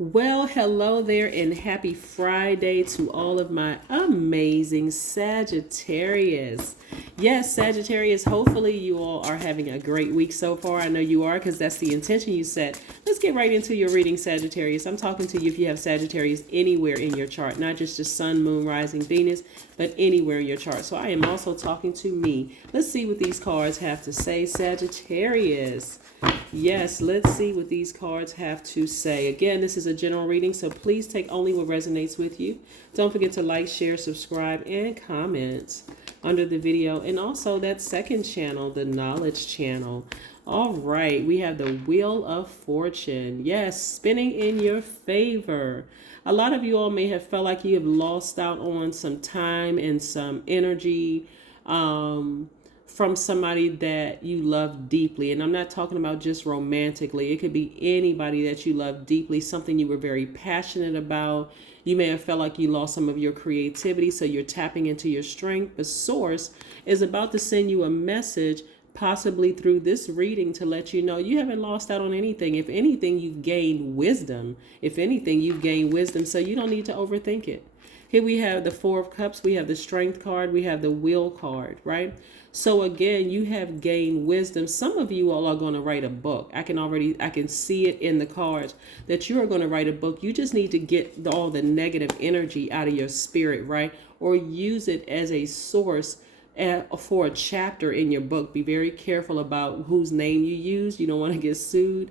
Well, hello there, and happy Friday to all of my amazing Sagittarius. Yes, Sagittarius, hopefully you all are having a great week so far. I know you are, because that's the intention you set. Let's get right into your reading, Sagittarius. I'm talking to you if you have Sagittarius anywhere in your chart, not just the sun, moon, rising, Venus, but anywhere in your chart. So I am also talking to me. Let's see what these cards have to say, Sagittarius. Yes, let's see what these cards have to say. Again, this is a general reading, so please take only what resonates with you. Don't forget to like, share, subscribe, and comment under the video. And also that second channel, the knowledge channel. All right, we have the Wheel of Fortune. Yes, spinning in your favor. A lot of you all may have felt like you have lost out on some time and some energy from somebody that you love deeply. And I'm not talking about just romantically. It could be anybody that you love deeply, something you were very passionate about. You may have felt like you lost some of your creativity, so you're tapping into your strength. The source is about to send you a message, possibly through this reading, to let you know you haven't lost out on anything. If anything, you've gained wisdom. If anything, you've gained wisdom, so you don't need to overthink it. Here we have the Four of Cups, we have the Strength card, we have the Will card, right? So again, you have gained wisdom. Some of you all are going to write a book. I can see it in the cards that you are going to write a book. You just need to get all the negative energy out of your spirit, right? Or use it as a source for a chapter in your book. Be very careful about whose name you use. You don't want to get sued.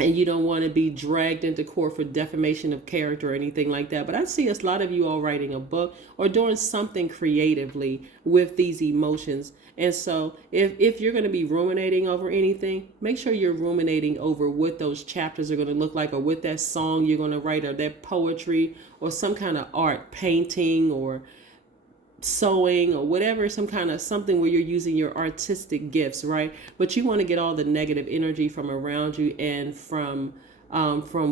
And you don't want to be dragged into court for defamation of character or anything like that. But I see a lot of you all writing a book or doing something creatively with these emotions. And so if you're going to be ruminating over anything, make sure you're ruminating over what those chapters are going to look like, or what that song you're going to write, or that poetry, or some kind of art, painting, or sewing, or whatever, some kind of something where you're using your artistic gifts, right? But you want to get all the negative energy from around you and from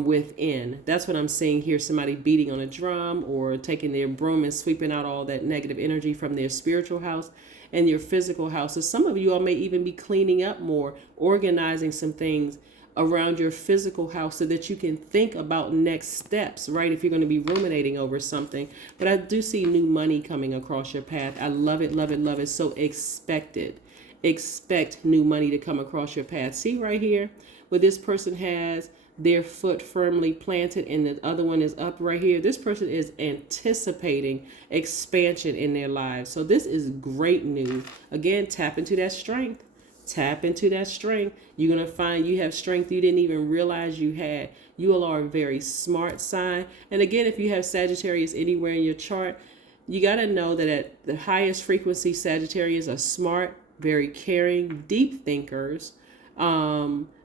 within. That's what I'm seeing here. Somebody beating on a drum or taking their broom and sweeping out all that negative energy from their spiritual house and your physical house. So some of you all may even be cleaning up more, organizing some things around your physical house so that you can think about next steps, right? If you're going to be ruminating over something. But I do see new money coming across your path. I love it, love it, love it. So expect it. Expect new money to come across your path. See right here where this person has their foot firmly planted and the other one is up right here. This person is anticipating expansion in their lives. So this is great news. Again, tap into that strength. Tap into that strength. You're going to find you have strength you didn't even realize you had. You all are a very smart sign. And again, if you have Sagittarius anywhere in your chart, you got to know that at the highest frequency, Sagittarius are smart, very caring, deep thinkers,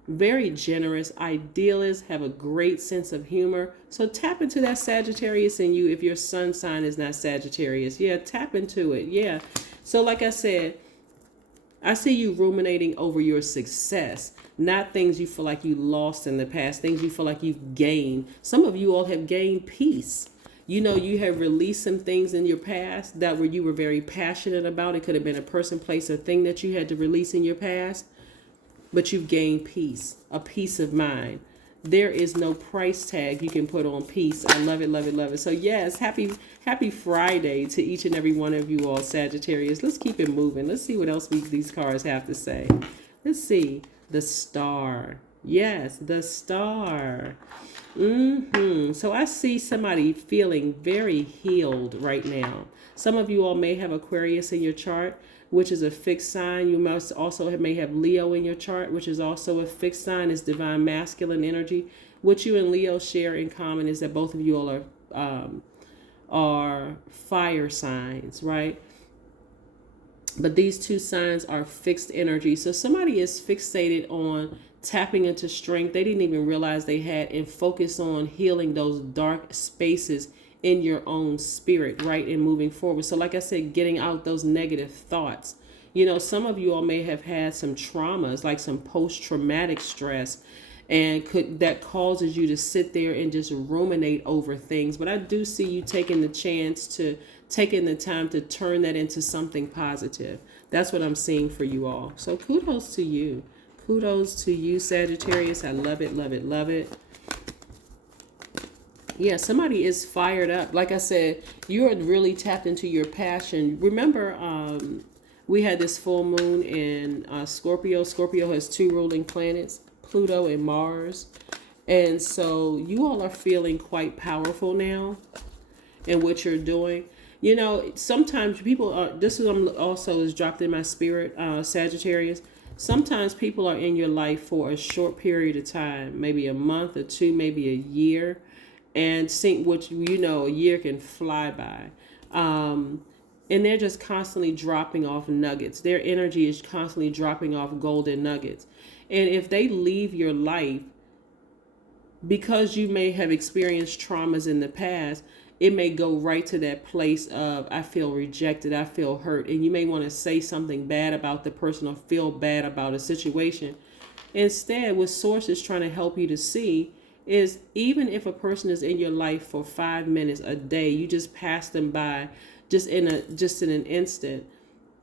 very generous, idealists, have a great sense of humor. So tap into that Sagittarius in you if your sun sign is not Sagittarius. Yeah, tap into it. Yeah. So like I said, I see you ruminating over your success, not things you feel like you lost in the past, things you feel like you've gained. Some of you all have gained peace. You know, you have released some things in your past that you were very passionate about. It could have been a person, place, or thing that you had to release in your past, but you've gained peace, a peace of mind. There is no price tag you can put on peace. I love it, love it, love it. So yes, happy Friday to each and every one of you all, Sagittarius. Let's keep it moving. Let's see what else these cards have to say. Let's see. The Star. Yes, the Star. So I see somebody feeling very healed right now. Some of you all may have Aquarius in your chart, which is a fixed sign. You must also may have Leo in your chart, which is also a fixed sign. It's divine masculine energy. What you and Leo share in common is that both of you all are fire signs, right? But these two signs are fixed energy. So somebody is fixated on tapping into strength they didn't even realize they had, and focus on healing those dark spaces in your own spirit, right? And moving forward. So like I said, getting out those negative thoughts. You know, some of you all may have had some traumas, like some post-traumatic stress, and that causes you to sit there and just ruminate over things. But I do see you taking the time to turn that into something positive. That's what I'm seeing for you all. So kudos to you. Kudos to you, Sagittarius. I love it, love it, love it. Yeah, somebody is fired up. Like I said, you're really tapped into your passion. Remember, we had this full moon in Scorpio. Scorpio has 2 ruling planets, Pluto and Mars. And so you all are feeling quite powerful now in what you're doing. You know, sometimes people are, this is also is dropped in my spirit, Sagittarius. Sometimes people are in your life for a short period of time, maybe a month or 2, maybe a year. And think what you know, a year can fly by. And they're just constantly dropping off nuggets. Their energy is constantly dropping off golden nuggets. And if they leave your life, because you may have experienced traumas in the past, it may go right to that place of, I feel rejected, I feel hurt. And you may want to say something bad about the person or feel bad about a situation. Instead, what Source is trying to help you to see is, even if a person is in your life for 5 minutes a day, you just pass them by just in an instant.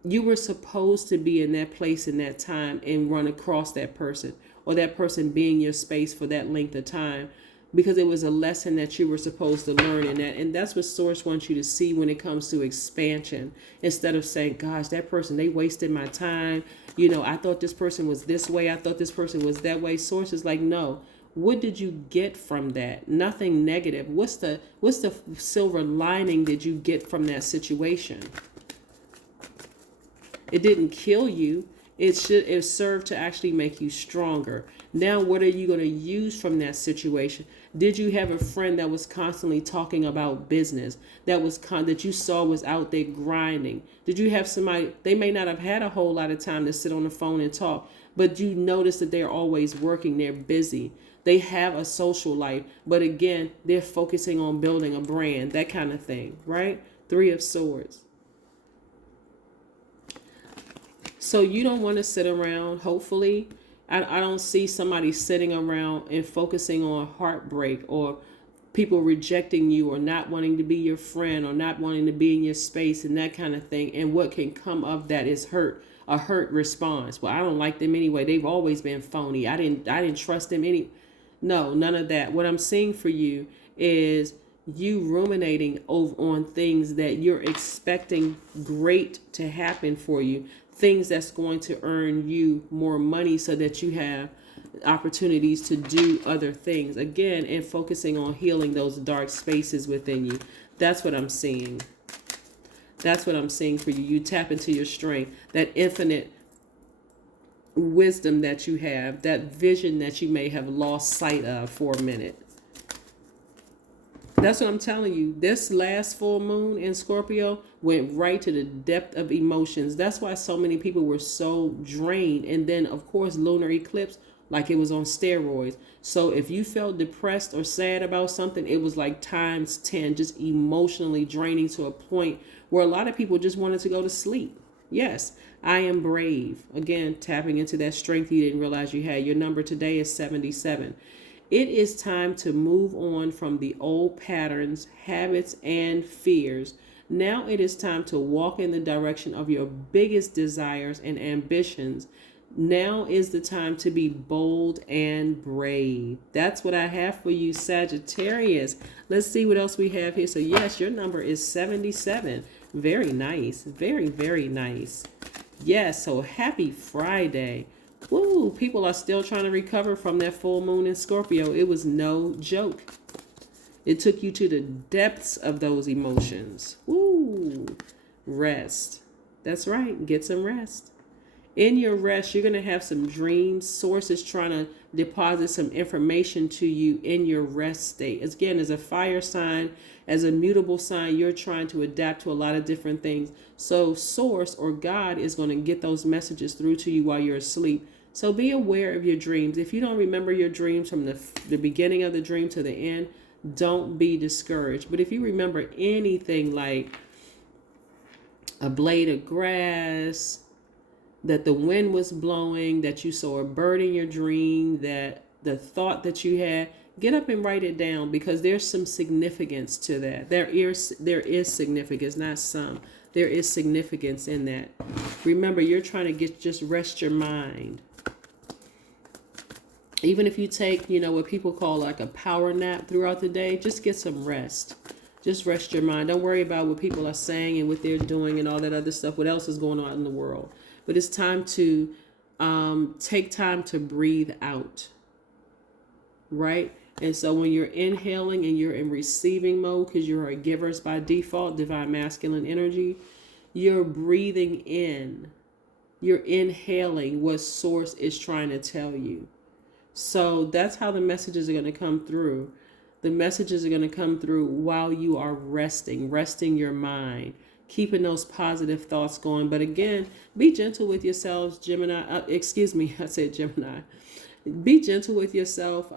You were supposed to be in that place in that time and run across that person, or that person being your space for that length of time, because it was a lesson that you were supposed to learn in that. And that's what Source wants you to see when it comes to expansion. Instead of saying, gosh, that person, they wasted my time. You know, I thought this person was this way. I thought this person was that way. Source is like, no. What did you get from that? Nothing negative. What's the silver lining did you get from that situation? It didn't kill you. It served to actually make you stronger. Now, what are you going to use from that situation? Did you have a friend that was constantly talking about business, that you saw was out there grinding? Did you have somebody, they may not have had a whole lot of time to sit on the phone and talk, but you notice that they're always working, they're busy. They have a social life, but again, they're focusing on building a brand, that kind of thing, right? 3 of Swords. So you don't want to sit around, hopefully. I don't see somebody sitting around and focusing on heartbreak, or people rejecting you, or not wanting to be your friend, or not wanting to be in your space, and that kind of thing. And what can come of that is hurt, a hurt response. Well, I don't like them anyway. They've always been phony. I didn't trust them any. No, none of that. What I'm seeing for you is you ruminating on things that you're expecting great to happen for you, things that's going to earn you more money so that you have opportunities to do other things. Again, and focusing on healing those dark spaces within you. That's what I'm seeing. That's what I'm seeing for you. You tap into your strength, that infinite wisdom that you have, that vision that you may have lost sight of for a minute. That's what I'm telling you. This last full moon in Scorpio went right to the depth of emotions. That's why so many people were so drained. And then, of course, lunar eclipse, like it was on steroids. So if you felt depressed or sad about something, it was like times 10, just emotionally draining to a point where a lot of people just wanted to go to sleep. Yes, I am brave. Again, tapping into that strength you didn't realize you had. Your number today is 77. It is time to move on from the old patterns, habits, and fears. Now it is time to walk in the direction of your biggest desires and ambitions. Now is the time to be bold and brave. That's what I have for you, Sagittarius. Let's see what else we have here. So yes, your number is 77. Very nice. Very, very nice. Yes, so happy Friday. Woo, people are still trying to recover from that full moon in Scorpio. It was no joke. It took you to the depths of those emotions. Woo, rest. That's right, get some rest. In your rest, you're going to have some dreams. Source is trying to deposit some information to you in your rest state. Again, as a fire sign, as a mutable sign, you're trying to adapt to a lot of different things. So Source or God is going to get those messages through to you while you're asleep. So be aware of your dreams. If you don't remember your dreams from the beginning of the dream to the end, don't be discouraged. But if you remember anything like a blade of grass, that the wind was blowing, that you saw a bird in your dream, that the thought that you had, get up and write it down, because there's some significance to that. There is significance, not some. There is significance in that. Remember, you're trying to just rest your mind. Even if you take, what people call like a power nap throughout the day, just get some rest. Just rest your mind. Don't worry about what people are saying and what they're doing and all that other stuff, what else is going on in the world. But it's time to take time to breathe out, right? And so when you're inhaling and you're in receiving mode, because you're a givers by default, divine masculine energy, you're breathing in. You're inhaling what source is trying to tell you. So that's how the messages are going to come through. The messages are going to come through while you are resting your mind, keeping those positive thoughts going. But again, be gentle with yourselves, Gemini. I said Gemini. Be gentle with yourself,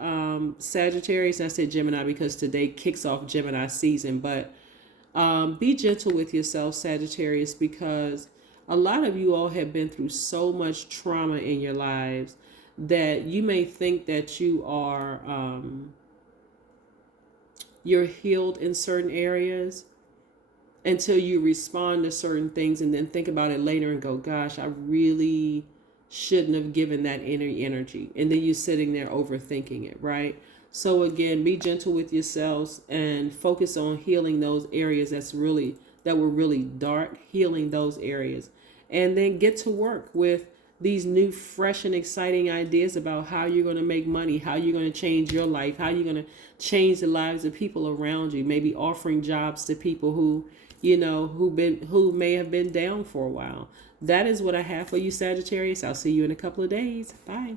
Sagittarius. I said Gemini because today kicks off Gemini season. But be gentle with yourself, Sagittarius, because a lot of you all have been through so much trauma in your lives that you may think that you're healed in certain areas until you respond to certain things and then think about it later and go, gosh, I really shouldn't have given that energy. And then you're sitting there overthinking it, right? So again, be gentle with yourselves and focus on healing those areas that were really dark, healing those areas. And then get to work with these new, fresh, and exciting ideas about how you're going to make money, how you're going to change your life, how you're going to change the lives of people around you, maybe offering jobs to people who may have been down for a while. That is what I have for you, Sagittarius. I'll see you in a couple of days. Bye.